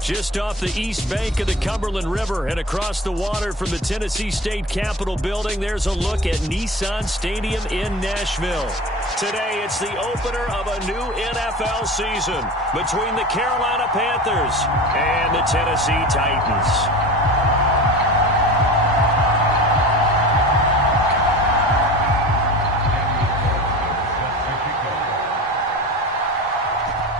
Just off the east bank of the Cumberland River and across the water from the Tennessee State Capitol building, there's a look at Nissan Stadium in Nashville. Today, it's the opener of a new NFL season between the Carolina Panthers and the Tennessee Titans.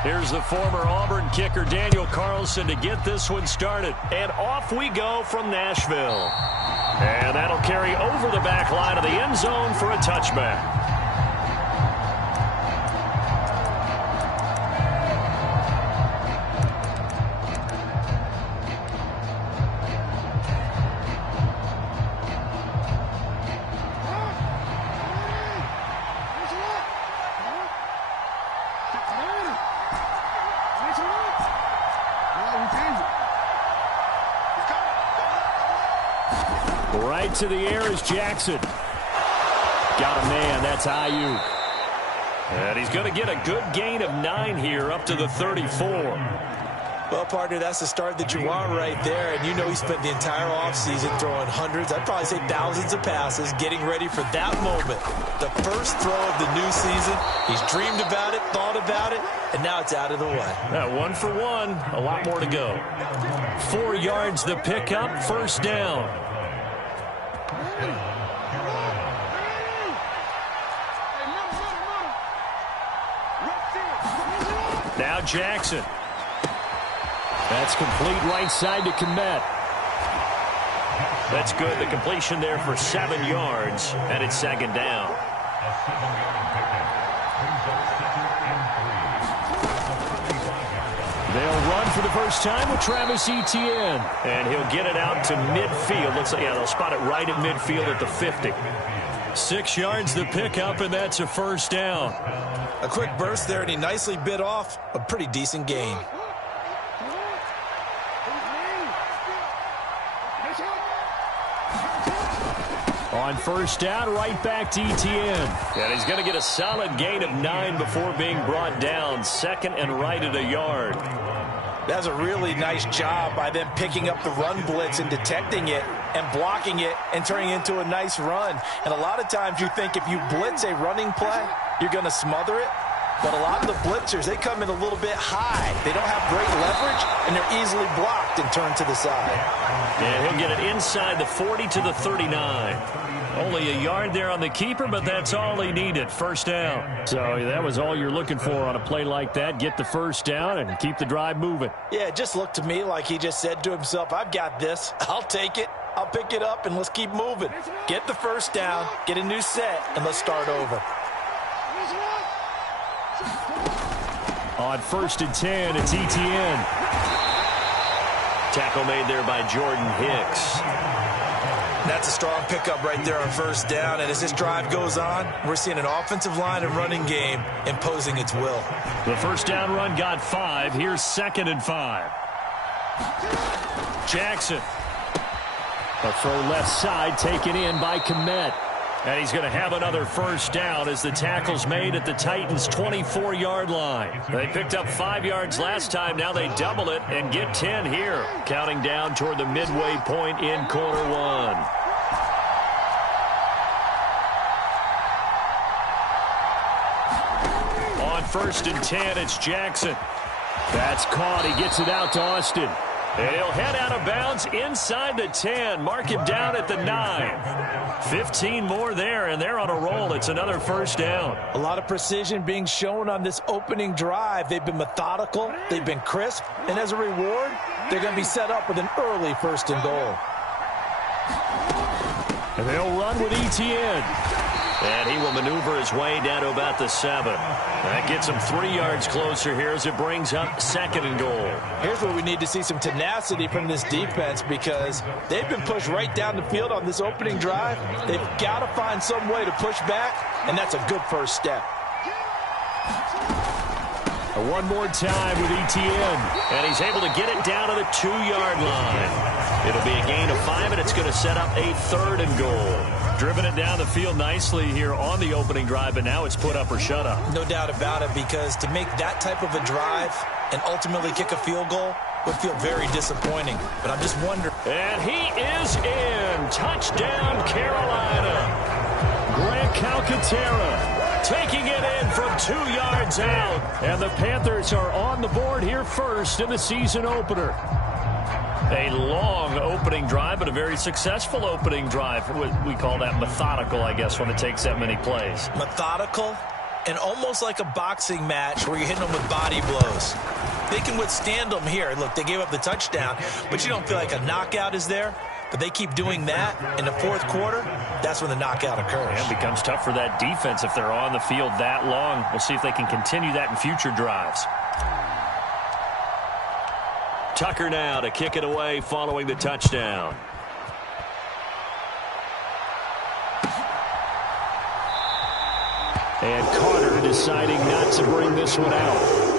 Here's the former Auburn kicker, Daniel Carlson, to get this one started. And off we go from Nashville. And that'll carry over the back line of the end zone for a touchback. Right to the air is Jackson. Got a man. That's Ayuk. And he's going to get a good gain of 9 here up to the 34. Well, partner, that's the start that you want right there. And you know he spent the entire offseason throwing hundreds, I'd probably say thousands of passes, getting ready for that moment. The first throw of the new season. He's dreamed about it, thought about it, and now it's out of the way. 1 for 1. A lot more to go. 4 yards the pickup, first down. Now Jackson. That's complete right side to Komet. That's good. The completion there for 7 yards, and it's second down. They'll run for the first time with Travis Etienne. And he'll get it out to midfield. Looks like, yeah, they'll spot it right at midfield at the 50. 6 yards the pickup, and that's a first down. A quick burst there, and he nicely bit off a pretty decent gain. On first down, right back to Etienne. And he's going to get a solid gain of 9 before being brought down. Second and right at a yard. That's a really nice job by them picking up the run blitz and detecting it and blocking it and turning it into a nice run. And a lot of times you think if you blitz a running play, you're going to smother it. But a lot of the blitzers, they come in a little bit high. They don't have great leverage, and they're easily blocked and turned to the side. And he'll get it inside the 40 to the 39. Only a yard there on the keeper, but that's all he needed. First down. So that was all you're looking for on a play like that. Get the first down and keep the drive moving. Yeah, it just looked to me like he just said to himself, I've got this. I'll take it. I'll pick it up, and let's keep moving. Get the first down, get a new set, and let's start over. On first and 10, it's Etienne. Tackle made there by Jordan Hicks. That's a strong pickup right there on first down. And as this drive goes on, we're seeing an offensive line and running game imposing its will. The first down run got 5. Here's second and 5. Jackson. A throw left side taken in by Komet. And he's going to have another first down as the tackle's made at the Titans' 24-yard line. They picked up 5 yards last time. Now they double it and get 10 here. Counting down toward the midway point in quarter 1. On first and 10, it's Jackson. That's caught. He gets it out to Austin. And he'll head out of bounds inside the 10. Mark him down at the 9. 15 more there, and they're on a roll. It's another first down. A lot of precision being shown on this opening drive. They've been methodical. They've been crisp. And as a reward, they're going to be set up with an early first and goal. And they'll run with Etienne. And he will maneuver his way down to about the 7. That gets him 3 yards closer here as it brings up second and goal. Here's where we need to see some tenacity from this defense because they've been pushed right down the field on this opening drive. They've got to find some way to push back, and that's a good first step. One more time with Etienne. And he's able to get it down to the 2-yard line. It'll be a gain of 5, and it's going to set up a third and goal. Driven it down the field nicely here on the opening drive, but now it's put up or shut up. No doubt about it, because to make that type of a drive and ultimately kick a field goal would feel very disappointing. But I'm just wondering. And he is in. Touchdown, Carolina. Grant Calcaterra taking it in from 2 yards out. And the Panthers are on the board here first in the season opener. A long opening drive, but a very successful opening drive. We call that methodical, I guess, when it takes that many plays. Methodical and almost like a boxing match where you're hitting them with body blows. They can withstand them here. Look, they gave up the touchdown, but you don't feel like a knockout is there. But they keep doing that in the fourth quarter. That's when the knockout occurs. And it becomes tough for that defense if they're on the field that long. We'll see if they can continue that in future drives. Tucker now to kick it away following the touchdown. And Carter deciding not to bring this one out.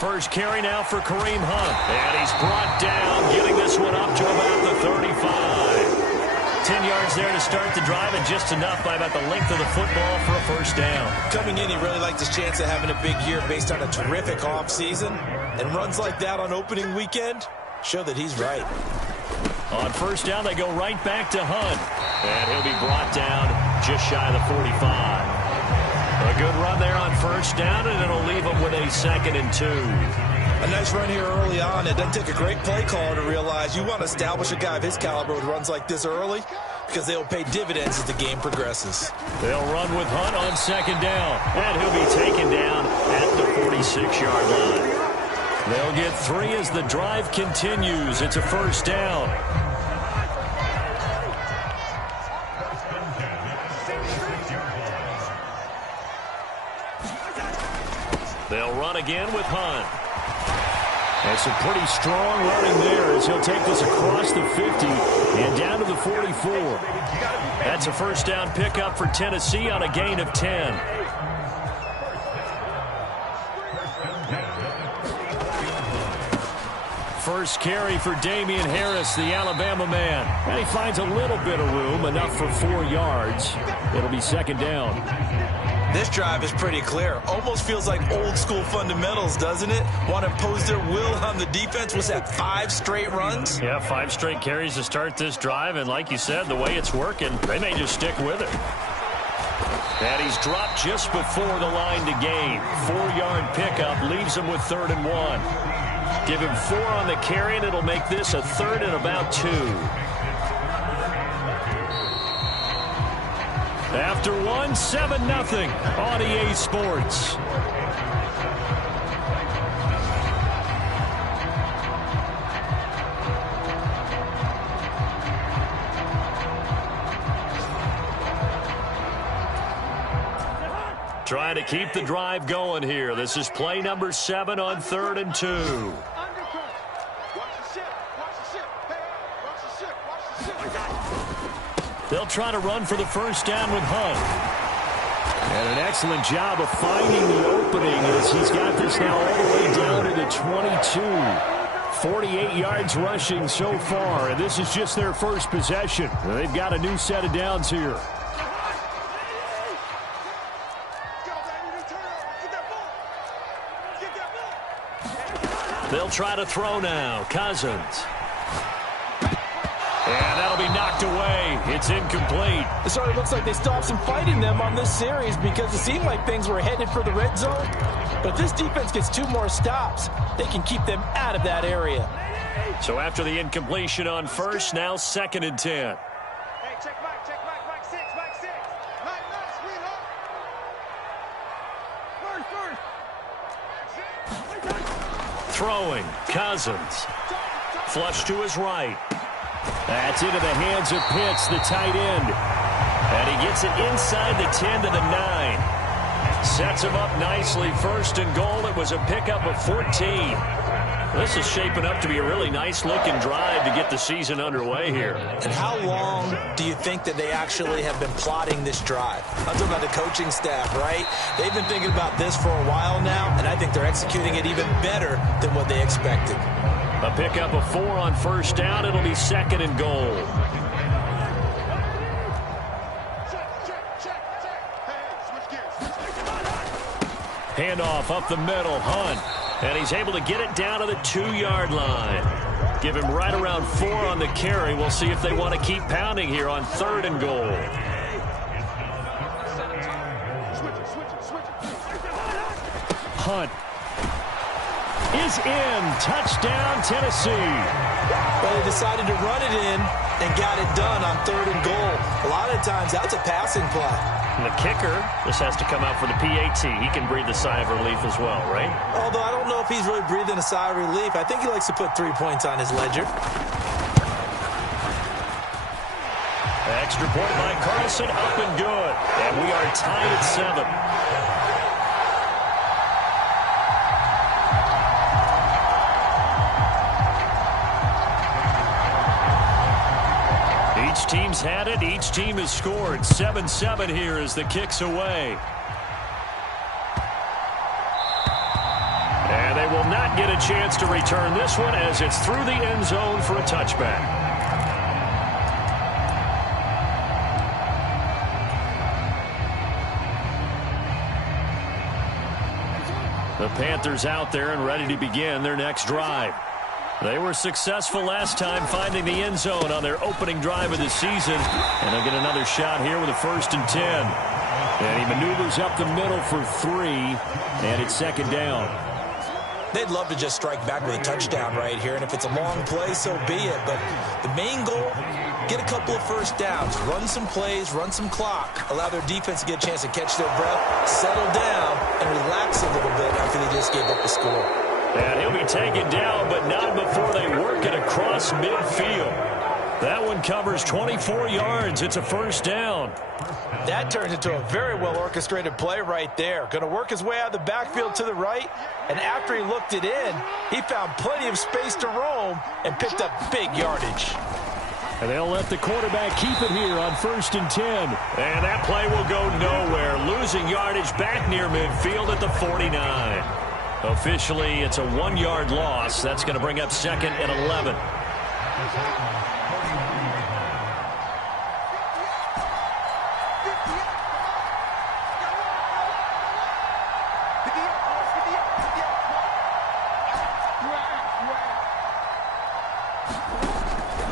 First carry now for Kareem Hunt. And he's brought down, getting this one up to about the 35. 10 yards there to start the drive, and just enough by about the length of the football for a first down. Coming in, he really liked his chance of having a big year based on a terrific offseason. And runs like that on opening weekend show that he's right. On first down, they go right back to Hunt. And he'll be brought down just shy of the 45. A good run there on first down, and it'll leave them with a 2nd and 2. A nice run here early on. It doesn't take a great play caller to realize you want to establish a guy of his caliber with runs like this early, because they'll pay dividends as the game progresses. They'll run with Hunt on 2nd down, and he'll be taken down at the 46-yard line. They'll get 3 as the drive continues. It's a first down. They'll run again with Hunt. And some pretty strong running there as he'll take this across the 50 and down to the 44. That's a first down pickup for Tennessee on a gain of 10. First carry for Damian Harris, the Alabama man. And he finds a little bit of room, enough for 4 yards. It'll be 2nd down. This drive is pretty clear. Almost feels like old school fundamentals, doesn't it? Want to impose their will on the defense. Was that 5 straight runs? Yeah, 5 straight carries to start this drive. And like you said, the way it's working, they may just stick with it. And he's dropped just before the line to gain. 4-yard pickup leaves him with 3rd and 1. Give him 4 on the carry, and it'll make this a 3rd and about 2. After 1, 7-0 on EA Sports. Trying to keep the drive going here. This is play number 7 on 3rd and 2. They'll try to run for the first down with Hunt. And an excellent job of finding the opening as he's got this now all the way down to the 22. 48 yards rushing so far, and this is just their first possession. They've got a new set of downs here. They'll try to throw now. Cousins. And that'll be knocked away. It's incomplete. It sort of looks like they stopped some fighting them on this series because it seemed like things were headed for the red zone. But if this defense gets 2 more stops, they can keep them out of that area. So after the incompletion on first, now 2nd and 10. Hey, check Mike 6, Mike 6. Mike, sweetheart. Throwing, Cousins. Flush to his right. That's into the hands of Pitts, the tight end. And he gets it inside the 10 to the 9. Sets him up nicely. 1st and goal. It was a pickup of 14. This is shaping up to be a really nice-looking drive to get the season underway here. And how long do you think that they actually have been plotting this drive? I'm talking about the coaching staff, right? They've been thinking about this for a while now, and I think they're executing it even better than what they expected. A pickup of 4 on first down. It'll be 2nd and goal. Handoff up the middle, Hunt. And he's able to get it down to the 2-yard line. Give him right around 4 on the carry. We'll see if they want to keep pounding here on 3rd and goal. Hunt is in. Touchdown, Tennessee. Well, they decided to run it in and got it done on 3rd and goal. A lot of times, that's a passing play. And the kicker, this has to come out for the PAT. He can breathe a sigh of relief as well, right? Although I don't know if he's really breathing a sigh of relief. I think he likes to put 3 points on his ledger. Extra point by Carlson, up and good. And we are tied at 7. Each team's had it. Each team has scored. 7-7 here as the kick's away. And they will not get a chance to return this one as it's through the end zone for a touchback. The Panthers out there and ready to begin their next drive. They were successful last time finding the end zone on their opening drive of the season. And they'll get another shot here with a 1st and 10. And he maneuvers up the middle for 3. And it's 2nd down. They'd love to just strike back with a touchdown right here. And if it's a long play, so be it. But the main goal, get a couple of first downs. Run some plays, run some clock. Allow their defense to get a chance to catch their breath, settle down, and relax a little bit after they just gave up the score. And he'll be taken down, but not before they work it across midfield. That one covers 24 yards. It's a 1st down. That turns into a very well-orchestrated play right there. Going to work his way out of the backfield to the right, and after he looked it in, he found plenty of space to roam and picked up big yardage. And they'll let the quarterback keep it here on 1st and 10. And that play will go nowhere. Losing yardage back near midfield at the 49. Officially, it's a 1-yard loss. That's going to bring up 2nd and 11.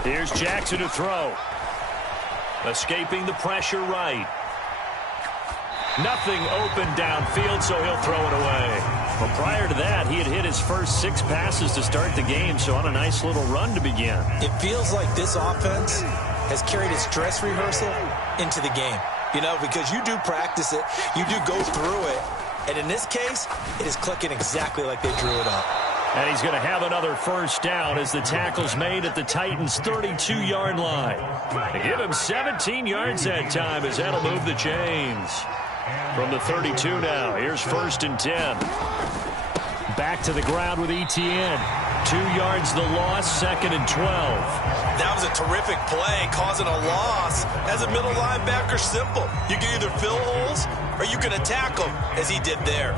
Here's Jackson to throw. Escaping the pressure right. Nothing open downfield, so he'll throw it away. Well, prior to that, he had hit his first 6 passes to start the game, so on a nice little run to begin. It feels like this offense has carried its dress rehearsal into the game. You know, because you do practice it, you do go through it, and in this case, it is clicking exactly like they drew it up. And he's going to have another 1st down as the tackle's made at the Titans' 32-yard line. They give him 17 yards that time as that'll move the chains. From the 32 now, here's 1st and 10. Back to the ground with Etienne. 2 yards the loss, 2nd and 12. That was a terrific play, causing a loss. As a middle linebacker, simple. You can either fill holes or you can attack them, as he did there.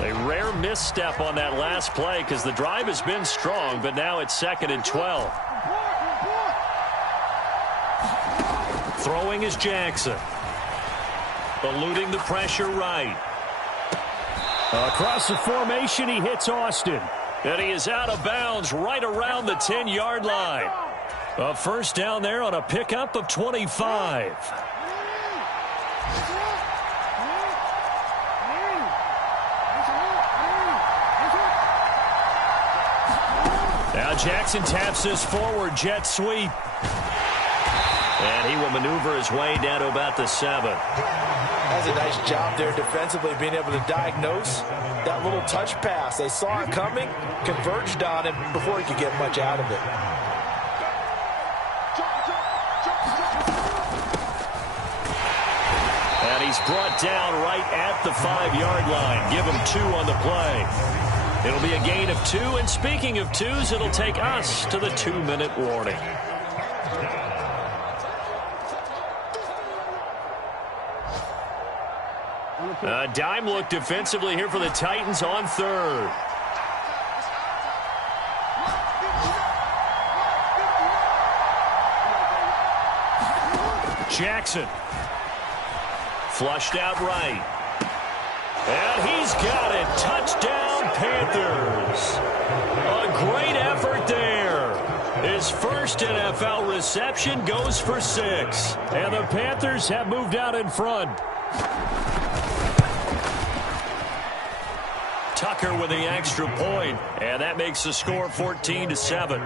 A rare misstep on that last play because the drive has been strong, but now it's 2nd and 12. Throwing is Jackson. Eluding the pressure right. Across the formation, he hits Austin. And he is out of bounds right around the 10-yard line. A 1st down there on a pickup of 25. Now Jackson taps his forward jet sweep. And he will maneuver his way down to about the 7. That's a nice job there defensively, being able to diagnose that little touch pass. They saw it coming, converged on him before he could get much out of it. he's brought down right at the 5-yard line. Give him 2 on the play. It'll be a gain of 2, and speaking of 2s, it'll take us to the 2-minute warning. A dime look defensively here for the Titans on 3rd. Jackson. Flushed out right. And he's got it. Touchdown, Panthers. A great effort there. His first NFL reception goes for 6. And the Panthers have moved out in front. Tucker with the extra point, and that makes the score 14-7.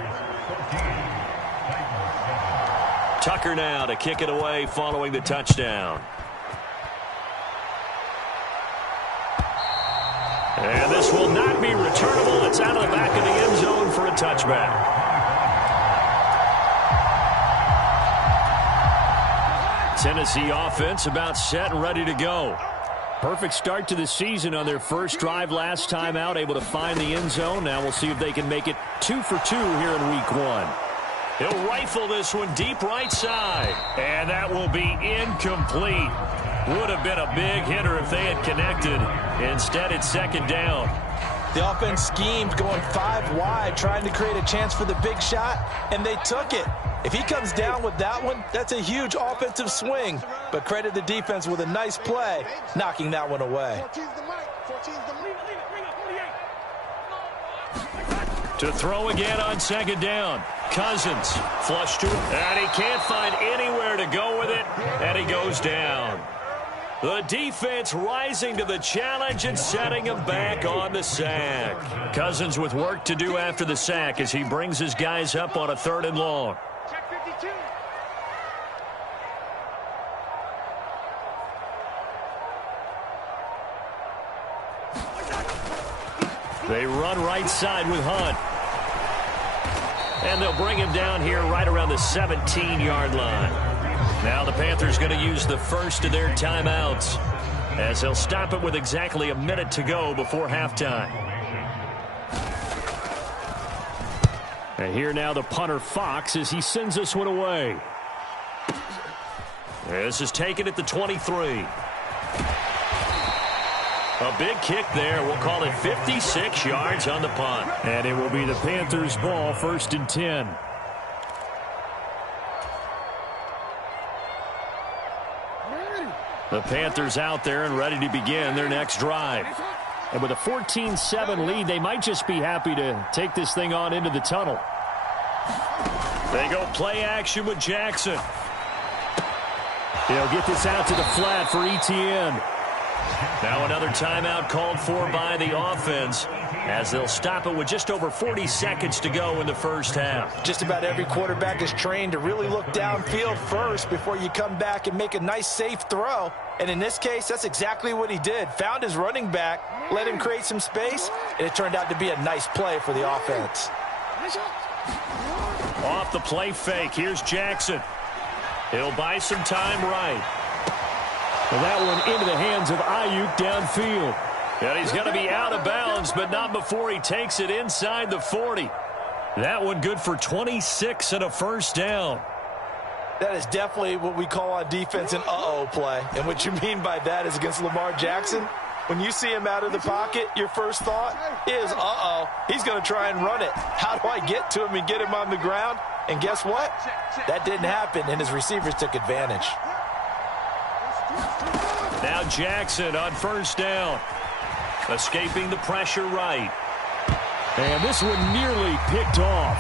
Tucker now to kick it away following the touchdown. And this will not be returnable. It's out of the back of the end zone for a touchback. Tennessee offense about set and ready to go. Perfect start to the season on their first drive last time out, able to find the end zone. Now we'll see if they can make it 2 for 2 here in week 1. He'll rifle this one deep right side. And that will be incomplete. Would have been a big hitter if they had connected. Instead, it's 2nd down. The offense schemed going 5 wide, trying to create a chance for the big shot, and they took it. If he comes down with that one, that's a huge offensive swing. But credit the defense with a nice play, knocking that one away. To throw again on 2nd down. Cousins flush to it, and he can't find anywhere to go with it, and he goes down. The defense rising to the challenge and setting him back on the sack. Cousins with work to do after the sack as he brings his guys up on a 3rd and long. They run right side with Hunt. And they'll bring him down here right around the 17-yard line. Now the Panthers going to use the first of their timeouts as they'll stop it with exactly a minute to go before halftime. And here now the punter Fox as he sends this one away. This is taken at the 23. A big kick there. We'll call it 56 yards on the punt. And it will be the Panthers' ball, 1st and 10. The Panthers out there and ready to begin their next drive. And with a 14-7 lead, they might just be happy to take this thing on into the tunnel. They go play action with Jackson. He'll get this out to the flat for Etienne. Now another timeout called for by the offense as they'll stop it with just over 40 seconds to go in the first half. Just about every quarterback is trained to really look downfield first before you come back and make a nice safe throw. And in this case, that's exactly what he did. Found his running back, let him create some space, and it turned out to be a nice play for the offense. Off the play fake, here's Jackson. He'll buy some time right. And that one into the hands of Ayuk downfield. And he's going to be out of bounds, but not before he takes it inside the 40. That one good for 26 and a first down. That is definitely what we call on defense an uh-oh play. And what you mean by that is against Lamar Jackson, when you see him out of the pocket, your first thought is, uh-oh, he's going to try and run it. How do I get to him and get him on the ground? And guess what? That didn't happen, and his receivers took advantage. Now Jackson on first down. Escaping the pressure right. And this one nearly picked off.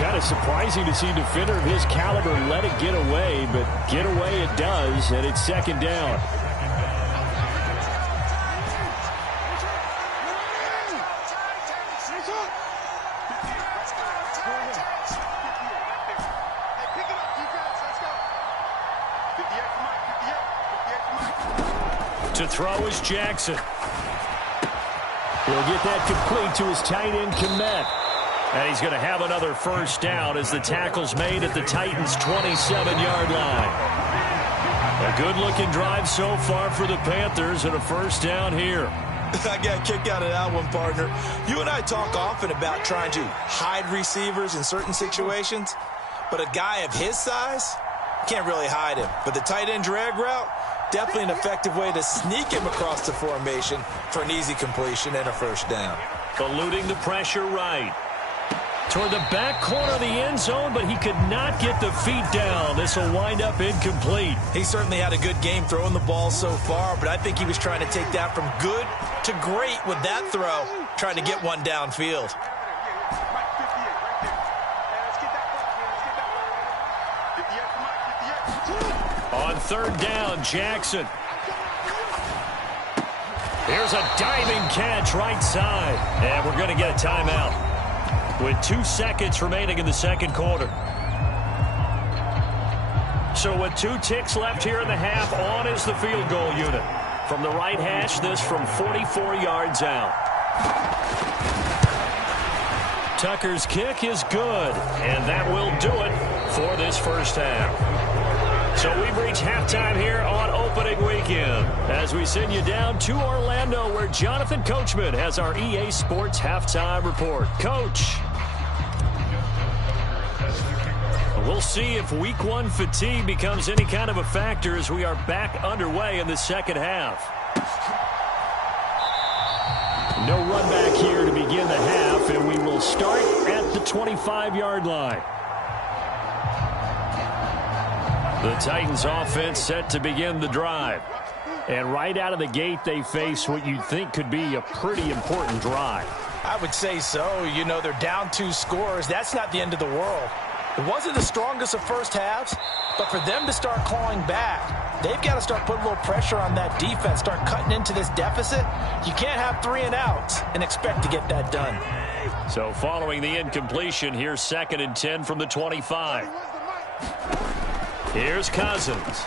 Kind of surprising to see a defender of his caliber let it get away, but get away it does, and it's 2nd down. To throw is Jackson. He'll get that complete to his tight end, Kmet. And he's going to have another first down as the tackle's made at the Titans' 27-yard line. A good-looking drive so far for the Panthers and a first down here. I got a kick out of that one, partner. You and I talk often about trying to hide receivers in certain situations, but a guy of his size can't really hide him. But the tight end drag route, definitely an effective way to sneak him across the formation for an easy completion and a first down. Eluding the pressure right. Toward the back corner of the end zone, but he could not get the feet down. This will wind up incomplete. He certainly had a good game throwing the ball so far, but I think he was trying to take that from good to great with that throw, trying to get one downfield. On third down, Jackson. Here's a diving catch right side, and we're going to get a timeout with 2 seconds remaining in the second quarter. So with 2 ticks left here in the half, on is the field goal unit. From the right hash, this from 44 yards out. Tucker's kick is good, and that will do it for this first half. So we've reached halftime here on opening weekend as we send you down to Orlando where Jonathan Coachman has our EA Sports halftime report. Coach. We'll see if week 1 fatigue becomes any kind of a factor as we are back underway in the second half. No run back here to begin the half, and we will start at the 25-yard line. The Titans offense set to begin the drive. And right out of the gate, they face what you'd think could be a pretty important drive. I would say so. You know, they're down 2 scores. That's not the end of the world. It wasn't the strongest of first halves, but for them to start clawing back, they've got to start putting a little pressure on that defense, start cutting into this deficit. You can't have 3 and outs and expect to get that done. So following the incompletion, here's 2nd and 10 from the 25. Here's Cousins.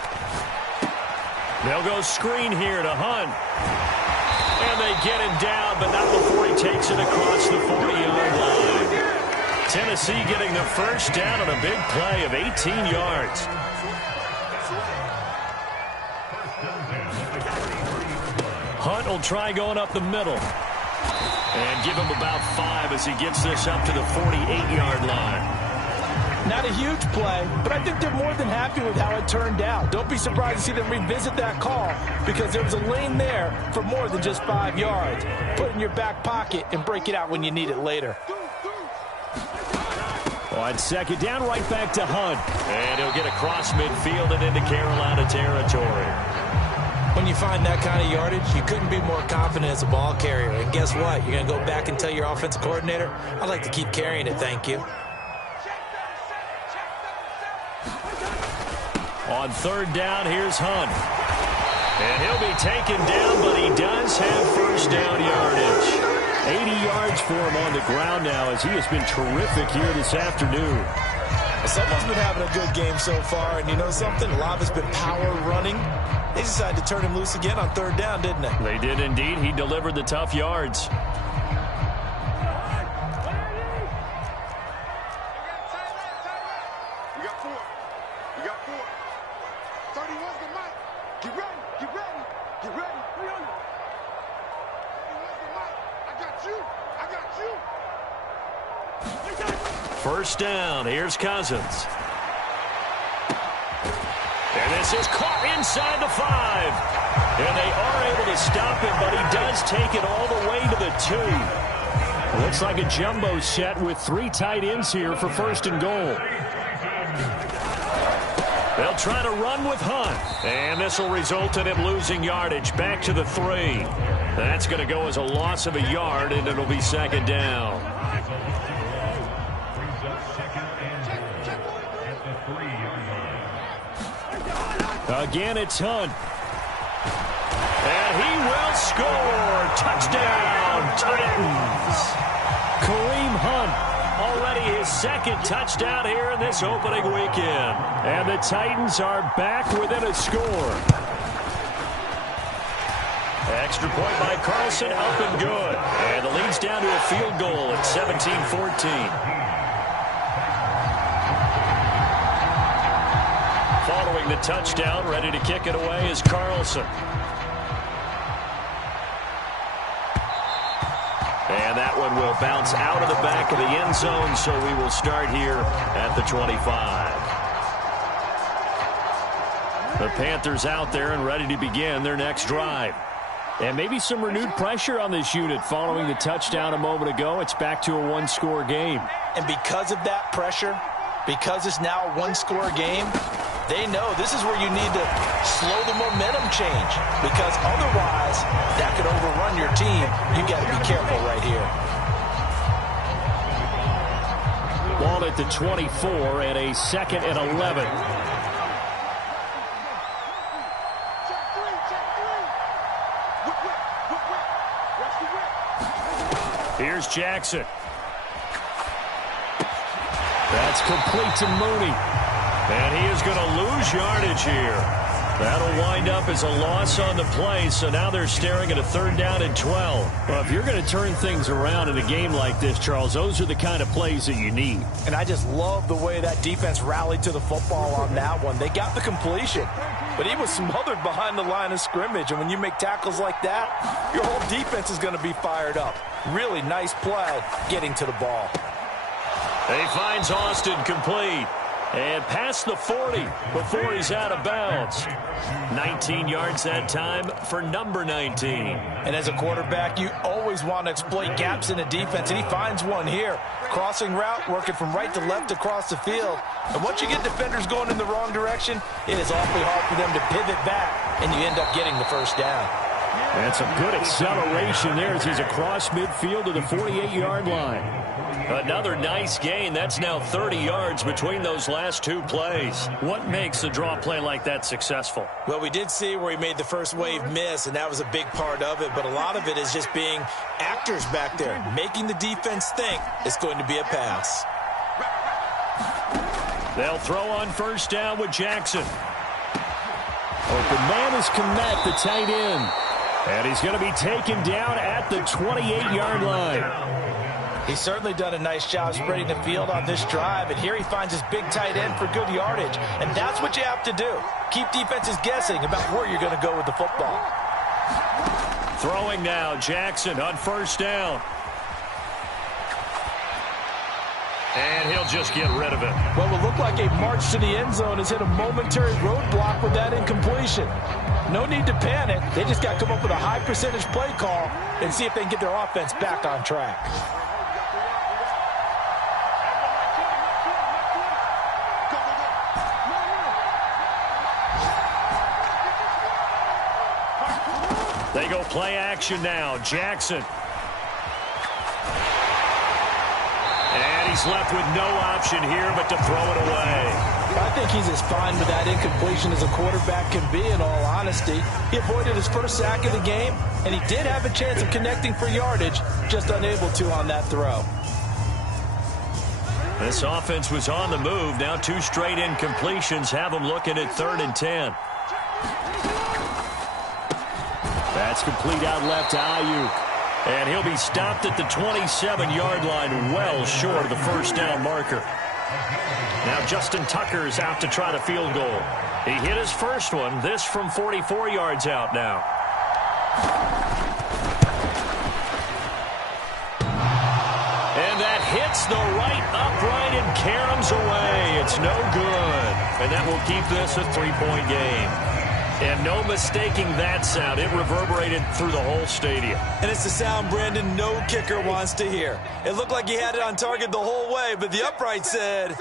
They'll go screen here to Hunt. And they get him down, but not before he takes it across the 40-yard line. Tennessee getting the first down on a big play of 18 yards. Hunt will try going up the middle. And give him about 5 as he gets this up to the 48-yard line. Not a huge play, but I think they're more than happy with how it turned out. Don't be surprised to see them revisit that call because there was a lane there for more than just 5 yards. Put it in your back pocket and break it out when you need it later. On second down, right back to Hunt. And he'll get across midfield and into Carolina territory. When you find that kind of yardage, you couldn't be more confident as a ball carrier. And guess what? You're going to go back and tell your offensive coordinator, I'd like to keep carrying it, thank you. On third down, here's Hunt. And he'll be taken down, but he does have first down yardage. 80 yards for him on the ground now as he has been terrific here this afternoon. Someone's been having a good game so far, and you know something? A lot of it's been power running. They decided to turn him loose again on third down, didn't they? They did indeed. He delivered the tough yards. First down, here's Cousins. And this is caught inside the 5. And they are able to stop him, but he does take it all the way to the 2. Looks like a jumbo set with 3 tight ends here for first and goal. They'll try to run with Hunt. And this will result in him losing yardage back to the 3. That's going to go as a loss of a yard, and it'll be second down. Again, it's Hunt. And he will score. Touchdown, Titans. Kareem Hunt, already his 2nd touchdown here in this opening weekend. And the Titans are back within a score. Extra point by Carlson, up and good. And the lead's down to a field goal at 17-14. Following the touchdown, ready to kick it away is Carlson. And that one will bounce out of the back of the end zone, so we will start here at the 25. The Panthers out there and ready to begin their next drive. And maybe some renewed pressure on this unit following the touchdown a moment ago. It's back to a one-score game. And because of that pressure, because it's now a one-score game, they know this is where you need to slow the momentum change, because otherwise that could overrun your team. You got to be careful right here. Ball at the 24 and a 2nd and 11. Here's Jackson. That's complete to Mooney. And he is going to lose yardage here. That'll wind up as a loss on the play, so now they're staring at a 3rd down and 12. Well, if you're going to turn things around in a game like this, Charles, those are the kind of plays that you need. And I just love the way that defense rallied to the football on that one. They got the completion, but he was smothered behind the line of scrimmage. And when you make tackles like that, your whole defense is going to be fired up. Really nice play getting to the ball. He finds Austin complete. And past the 40 before he's out of bounds. 19 yards that time for number 19. And as a quarterback, you always want to exploit gaps in a defense, and he finds one here. Crossing route, working from right to left across the field. And once you get defenders going in the wrong direction, it is awfully hard for them to pivot back, and you end up getting the 1st down. And some good acceleration there as he's across midfield to the 48-yard line. Another nice gain. That's now 30 yards between those last 2 plays. What makes a draw play like that successful? Well, we did see where he made the first wave miss, and that was a big part of it. But a lot of it is just being actors back there, making the defense think it's going to be a pass. They'll throw on 1st down with Jackson. Open man is Kmet, the tight end. And he's going to be taken down at the 28-yard line. He's certainly done a nice job spreading the field on this drive, and here he finds his big tight end for good yardage. And that's what you have to do. Keep defenses guessing about where you're going to go with the football. Throwing now, Jackson on 1st down. And he'll just get rid of it. Well, it will look like a march to the end zone has hit a momentary roadblock with that incompletion. No need to panic. They just got to come up with a high percentage play call and see if they can get their offense back on track. They go play action now. Jackson. And he's left with no option here but to throw it away. I think he's as fine with that incompletion as a quarterback can be, in all honesty. He avoided his 1st sack of the game, and he did have a chance of connecting for yardage, just unable to on that throw. This offense was on the move. Now 2 straight incompletions have them looking at 3rd and 10. That's complete out left to Ayuk. And he'll be stopped at the 27-yard line, well short of the 1st down marker. Now Justin Tucker's out to try the field goal. He hit his first one, this from 44 yards out now. And that hits the right upright and caroms away. It's no good. And that will keep this a 3-point game. And no mistaking that sound. It reverberated through the whole stadium. And it's the sound Brandon no kicker wants to hear. It looked like he had it on target the whole way, but the upright said,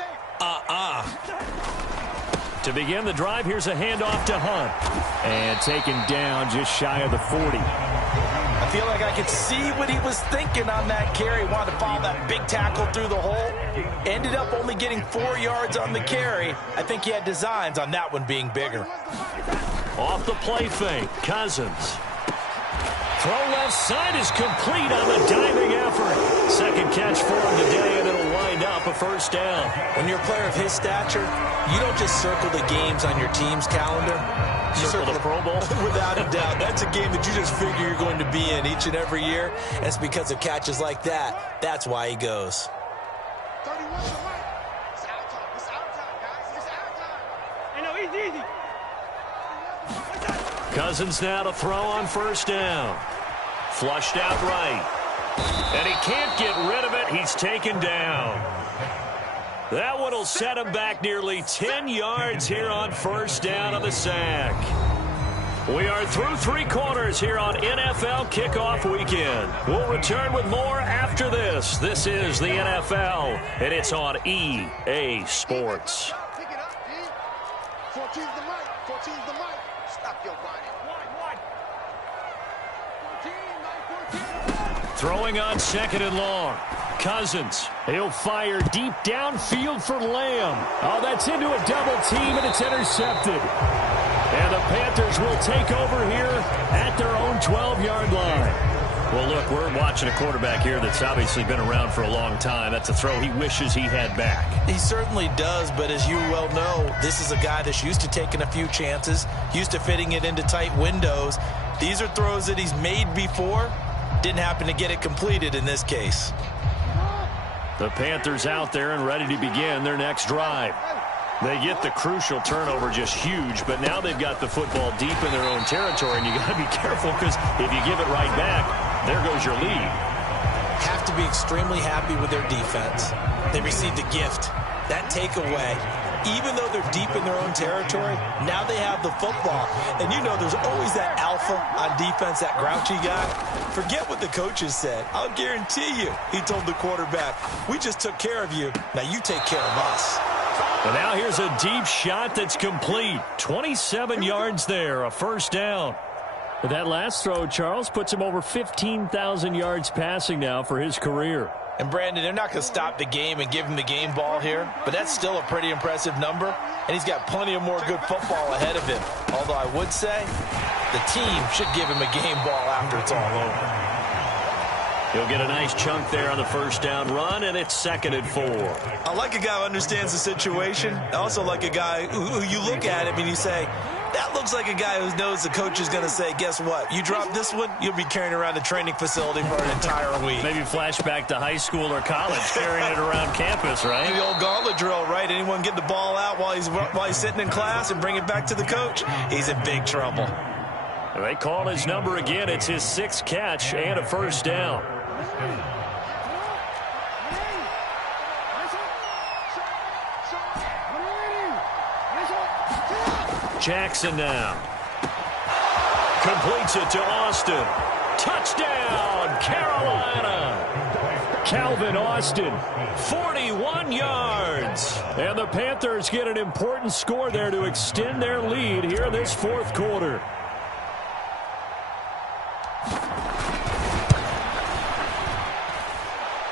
To begin the drive, here's a handoff to Hunt. And taken down just shy of the 40. I feel like I could see what he was thinking on that carry. Wanted to follow that big tackle through the hole. Ended up only getting 4 yards on the carry. I think he had designs on that one being bigger. Off the play fake, Cousins. Throw left side is complete on the diving effort. Second catch for him today, and it'll wind up a 1st down. When you're a player of his stature, you don't just circle the games on your team's calendar. You Circle the Pro Bowl? Without a doubt. That's a game that you just figure you're going to be in each and every year. And it's because of catches like that. That's why he goes. 31 to 1. It's our time. It's our time, guys. It's our time. Ain't no Cousins now to throw on first down. Flushed out right. And he can't get rid of it. He's taken down. That one will set him back nearly 10 yards here on first down on the sack. We are through 3 quarters here on NFL Kickoff Weekend. We'll return with more after this. This is the NFL, and it's on EA Sports. Pick it up, D. 14's the mic. 14's the mic. Stop your whining. Throwing on second and long. Cousins. He'll fire deep downfield for Lamb. Oh, that's into a double team, and it's intercepted. And the Panthers will take over here at their own 12-yard line. Well, look, we're watching a quarterback here that's obviously been around for a long time. That's a throw he wishes he had back. He certainly does, but as you well know, this is a guy that's used to taking a few chances, used to fitting it into tight windows. These are throws that he's made before. Didn't happen to get it completed in this case. The Panthers out there and ready to begin their next drive. They get the crucial turnover, just huge, but now they've got the football deep in their own territory, and you got to be careful because if you give it right back, there goes your lead. Have to be extremely happy with their defense. They received a gift. That takeaway, even though they're deep in their own territory, now they have the football. And you know there's always that alpha on defense, that grouchy guy. Forget what the coaches said. I'll guarantee you, he told the quarterback, we just took care of you. Now you take care of us. And now here's a deep shot that's complete. 27 yards there, a first down. But that last throw, Charles, puts him over 15,000 yards passing now for his career. And, Brandon, they're not going to stop the game and give him the game ball here, but that's still a pretty impressive number, and he's got plenty of more good football ahead of him. Although I would say the team should give him a game ball after it's all over. He'll get a nice chunk there on the first down run, and it's 2nd and 4. I like a guy who understands the situation. I also like a guy who you look at him and you say, that looks like a guy who knows the coach is going to say, guess what? You drop this one, you'll be carrying around the training facility for an entire week. Maybe flashback to high school or college, carrying it around campus, right? The old gauntlet drill, right? Anyone get the ball out while he's sitting in class and bring it back to the coach? He's in big trouble. They call his number again. It's his 6th catch and a first down. Jackson now. Completes it to Austin. Touchdown, Carolina. Calvin Austin, 41 yards. And the Panthers get an important score there to extend their lead here in this 4th quarter.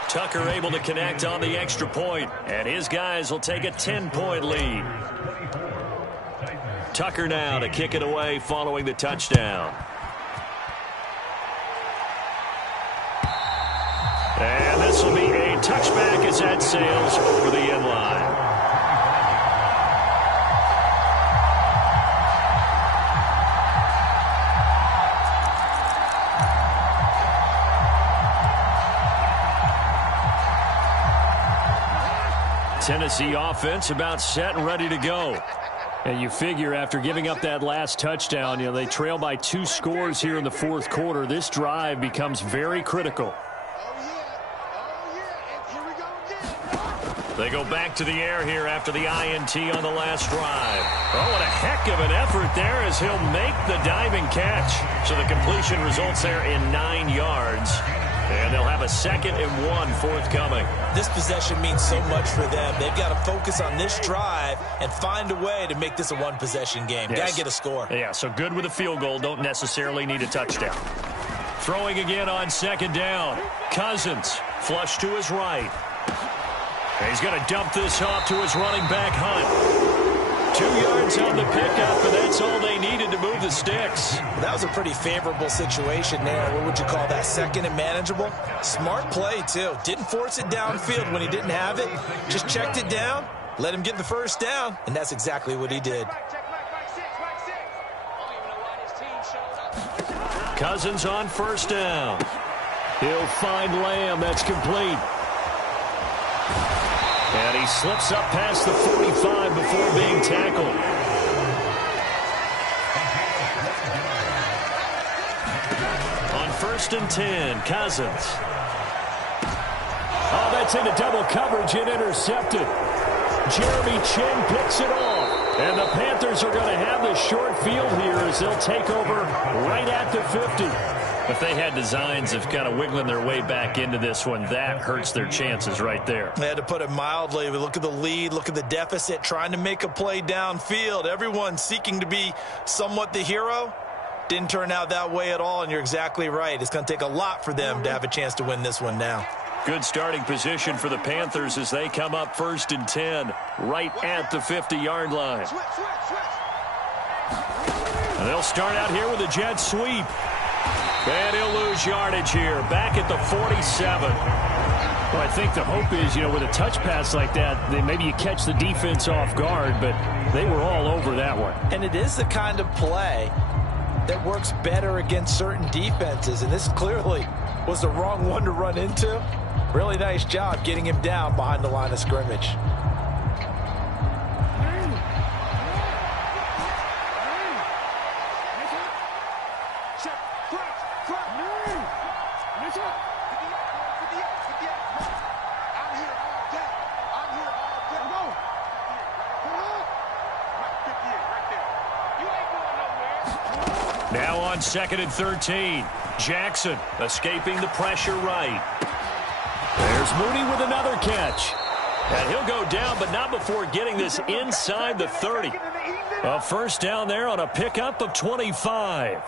Tucker able to connect on the extra point, and his guys will take a 10-point lead. Tucker now to kick it away following the touchdown. And this will be a touchback as that sails over the end line. Tennessee offense about set and ready to go. And you figure after giving up that last touchdown, they trail by 2 scores here in the 4th quarter. This drive becomes very critical. They go back to the air here after the INT on the last drive. Oh, what a heck of an effort there as he'll make the diving catch. So the completion results there in 9 yards. And they'll have a 2nd and 1 forthcoming. This possession means so much for them. They've got to focus on this drive and find a way to make this a one-possession game. Yes. Got to get a score. Yeah, so good with a field goal. Don't necessarily need a touchdown. Throwing again on 2nd down. Cousins, flush to his right. And he's going to dump this off to his running back, Hunt. 2 yards on the pickup, and that's all they needed to move the sticks. That was a pretty favorable situation there. What would you call that? 2nd and manageable? Smart play, too. Didn't force it downfield when he didn't have it. Just checked it down, let him get the first down, and that's exactly what he did. Cousins on first down. He'll find Lamb. That's complete. And he slips up past the 45 before being tackled. First and 10, Cousins. Oh, that's into double coverage and intercepted. Jeremy Chin picks it off. And the Panthers are going to have the short field here as they'll take over right at the 50. If they had designs of kind of wiggling their way back into this one, that hurts their chances right there. They had to put it mildly. We look at the lead, look at the deficit, trying to make a play downfield. Everyone seeking to be somewhat the hero. Didn't turn out that way at all, and you're exactly right. It's going to take a lot for them to have a chance to win this one now. Good starting position for the Panthers as they come up first and 10, right at the 50-yard line. And they'll start out here with a jet sweep. And he'll lose yardage here, back at the 47. Well, I think the hope is, with a touch pass like that, then maybe you catch the defense off guard, but they were all over that one. And it is the kind of play that works better against certain defenses, and this clearly was the wrong one to run into. Really nice job getting him down behind the line of scrimmage. Now on 2nd and 13, Jackson escaping the pressure right. There's Mooney with another catch. And he'll go down, but not before getting this inside the 30. A first down there on a pickup of 25.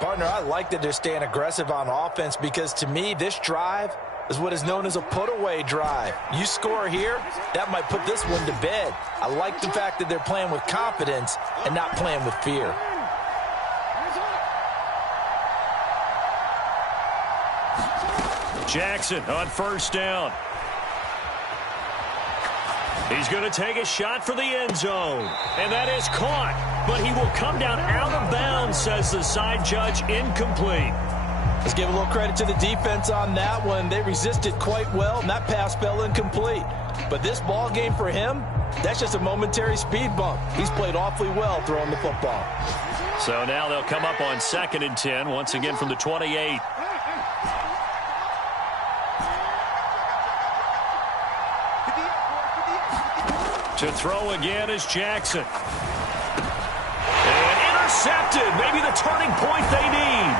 Partner, I like that they're staying aggressive on offense because, to me, this drive is what is known as a put-away drive. You score here, that might put this one to bed. I like the fact that they're playing with confidence and not playing with fear. Jackson on first down. He's going to take a shot for the end zone. And that is caught. But he will come down out of bounds, says the side judge. Incomplete. Let's give a little credit to the defense on that one. They resisted quite well, and that pass fell incomplete. But this ball game for him, that's just a momentary speed bump. He's played awfully well throwing the football. So now they'll come up on 2nd and 10, once again from the 28. To throw again is Jackson. And intercepted. Maybe the turning point they need.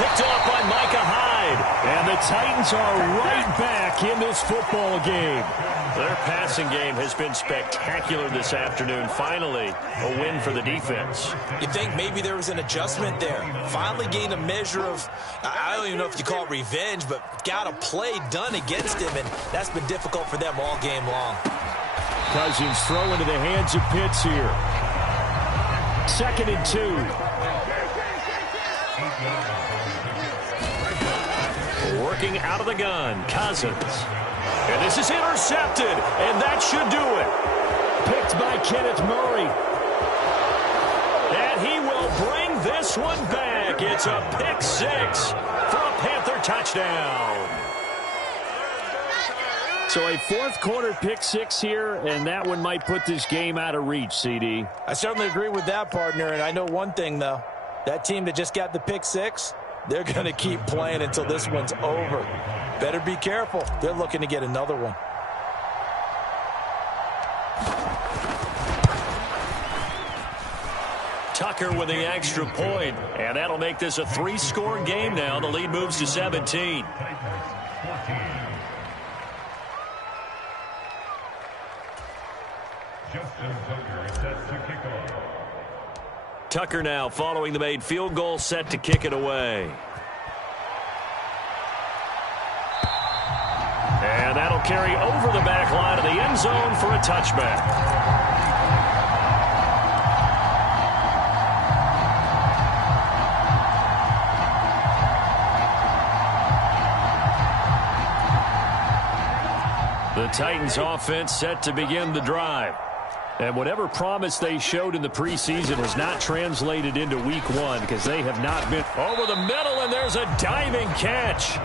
Picked off by Micah Hyde. And the Titans are right back in this football game. Their passing game has been spectacular this afternoon. Finally, a win for the defense. You think maybe there was an adjustment there. Finally gained a measure of, I don't even know if you call it revenge, but got a play done against him, and that's been difficult for them all game long. Cousins throw into the hands of Pitts here. 2nd and 2. Working out of the gun, Cousins. And this is intercepted, and that should do it. Picked by Kenneth Murray. And he will bring this one back. It's a pick six for a Panther touchdown. So a fourth quarter pick six here, and that one might put this game out of reach, CD. I certainly agree with that, partner, and I know one thing, though. That team that just got the pick six, they're going to keep playing until this one's over. Better be careful. They're looking to get another one. Tucker with the extra point, and that'll make this a 3-score game now. The lead moves to 17. Tucker now following the made field goal, set to kick it away. And that'll carry over the back line of the end zone for a touchback. The Titans offense set to begin the drive. And whatever promise they showed in the preseason has not translated into week one because they have not been over the middle, and there's a diving catch.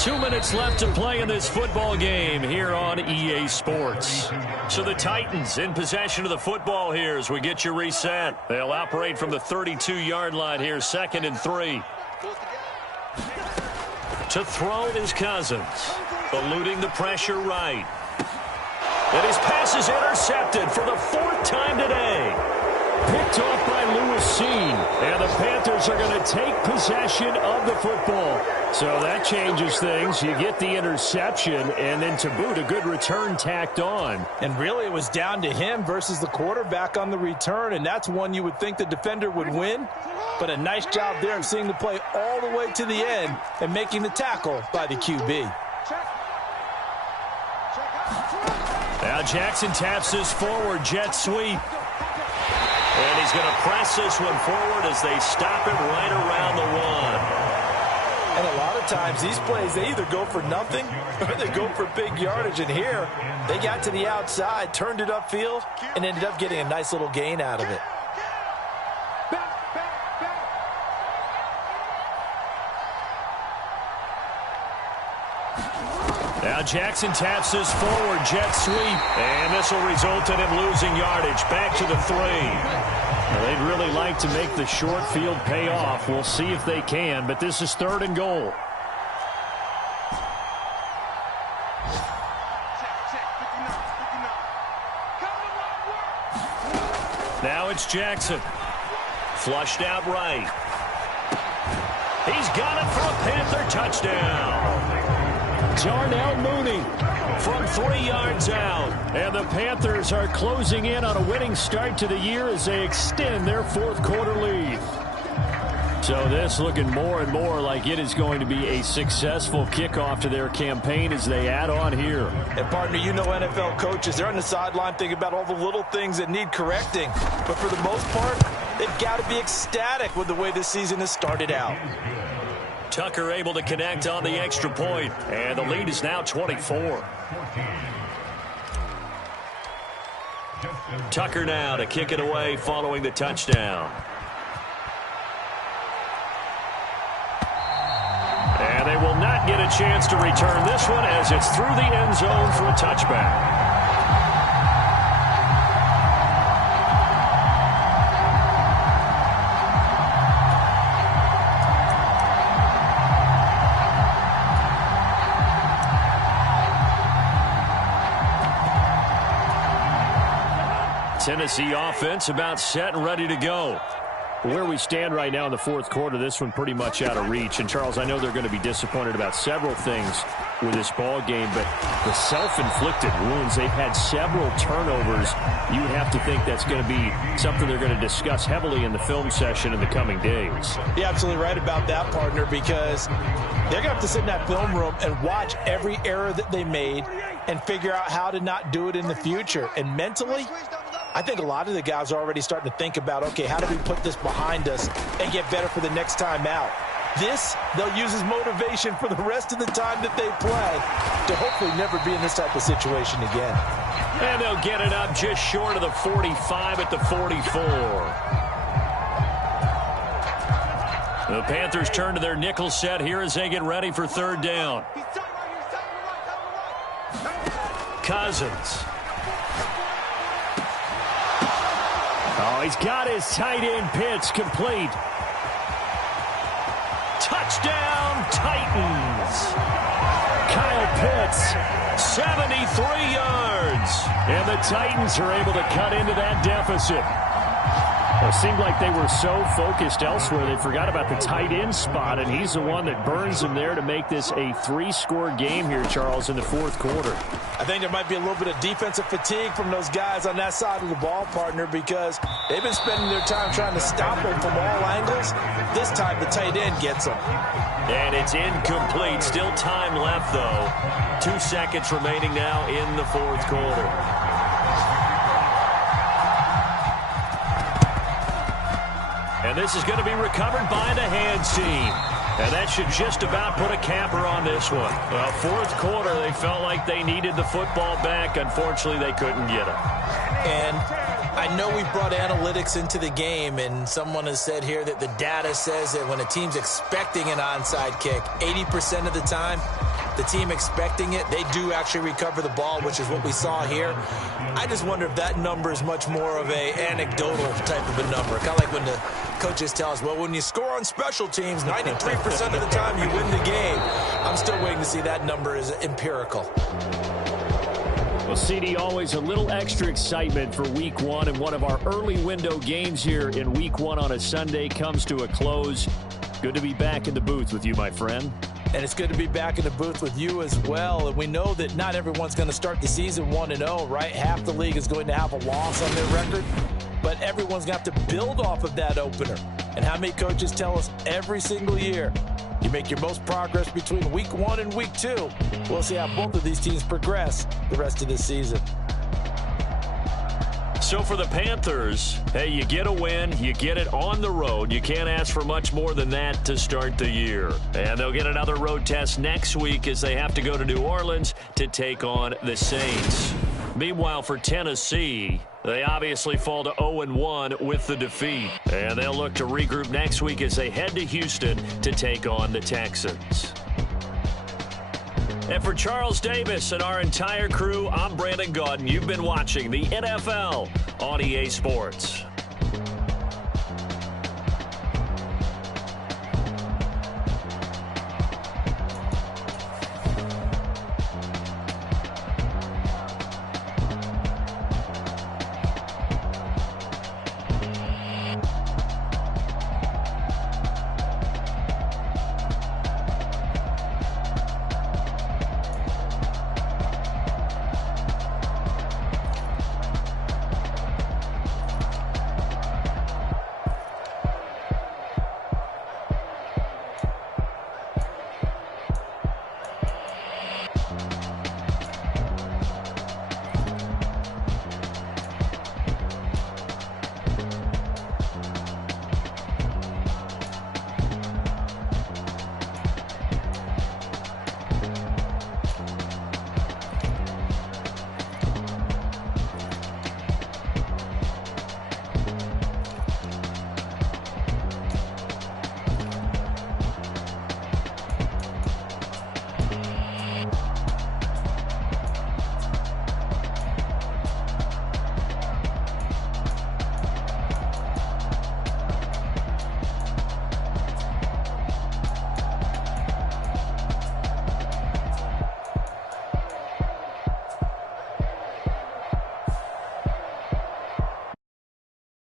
2 minutes left to play in this football game here on EA Sports. So the Titans in possession of the football here as we get you reset. They'll operate from the 32-yard line here, 2nd and 3. To throw is Cousins, eluding the pressure right. And his pass is intercepted for the 4th time today. Picked off by Lewis. And the Panthers are going to take possession of the football. So that changes things. You get the interception, and then to boot, a good return tacked on. And really, it was down to him versus the quarterback on the return, and that's one you would think the defender would win. But a nice job there of seeing the play all the way to the end and making the tackle by the QB. Now Jackson taps this forward jet sweep. And he's going to press this one forward as they stop him right around the 1. And a lot of times these plays, they either go for nothing or they go for big yardage. And here, they got to the outside, turned it upfield, and ended up getting a nice little gain out of it. Now Jackson taps this forward jet sweep, and this will result in him losing yardage. Back to the 3. Well, they'd really like to make the short field pay off. We'll see if they can, but this is 3rd and goal. Now it's Jackson. Flushed out right. He's got it for a Panther touchdown. Darnell Mooney from 3 yards out. And the Panthers are closing in on a winning start to the year as they extend their 4th quarter lead. So this looking more and more like it is going to be a successful kickoff to their campaign as they add on here. And partner, you know NFL coaches, they're on the sideline thinking about all the little things that need correcting. But for the most part, they've got to be ecstatic with the way this season has started out. Tucker able to connect on the extra point, and the lead is now 24. Tucker now to kick it away following the touchdown. And they will not get a chance to return this one as it's through the end zone for a touchback. Tennessee offense about set and ready to go. Where we stand right now in the 4th quarter, this one pretty much out of reach. And, Charles, I know they're going to be disappointed about several things with this ball game, but the self-inflicted wounds, they've had several turnovers. You would have to think that's going to be something they're going to discuss heavily in the film session in the coming days. You're absolutely right about that, partner, because they're going to have to sit in that film room and watch every error that they made and figure out how to not do it in the future. And mentally, I think a lot of the guys are already starting to think about, okay, how do we put this behind us and get better for the next time out? This, they'll use as motivation for the rest of the time that they play to hopefully never be in this type of situation again. And they'll get it up just short of the 45 at the 44. The Panthers turn to their nickel set here as they get ready for 3rd down. Cousins. Oh, he's got his tight end pitch complete. Touchdown, Titans. Kyle Pitts, 73 yards. And the Titans are able to cut into that deficit. It seemed like they were so focused elsewhere, they forgot about the tight end spot, and he's the one that burns them there to make this a 3-score game here, Charles, in the 4th quarter. I think there might be a little bit of defensive fatigue from those guys on that side of the ball, partner, because they've been spending their time trying to stop them from all angles. This time the tight end gets them. And it's incomplete. Still time left, though. 2 seconds remaining now in the 4th quarter. And this is going to be recovered by the hands team. And that should just about put a capper on this one. Well, 4th quarter, they felt like they needed the football back. Unfortunately, they couldn't get it. And I know we brought analytics into the game, and someone has said here that the data says that when a team's expecting an onside kick, 80% of the time, the team expecting it, they do actually recover the ball, which is what we saw here. I just wonder if that number is much more of a anecdotal type of a number. Kind of like when the coaches tell us, well, when you score on special teams, 93% of the time you win the game. I'm still waiting to see that number is empirical. Well, CD, always a little extra excitement for Week 1, and one of our early window games here in Week 1 on a Sunday comes to a close. Good to be back in the booth with you, my friend. And it's good to be back in the booth with you as well. And we know that not everyone's going to start the season 1-0, right? Half the league is going to have a loss on their record. But everyone's going to have to build off of that opener. And how many coaches tell us every single year, you make your most progress between Week 1 and Week 2. We'll see how both of these teams progress the rest of this season. So for the Panthers, hey, you get a win, you get it on the road. You can't ask for much more than that to start the year. And they'll get another road test next week as they have to go to New Orleans to take on the Saints. Meanwhile, for Tennessee, they obviously fall to 0-1 with the defeat. And they'll look to regroup next week as they head to Houston to take on the Texans. And for Charles Davis and our entire crew, I'm Brandon Gaudin. You've been watching the NFL on EA Sports.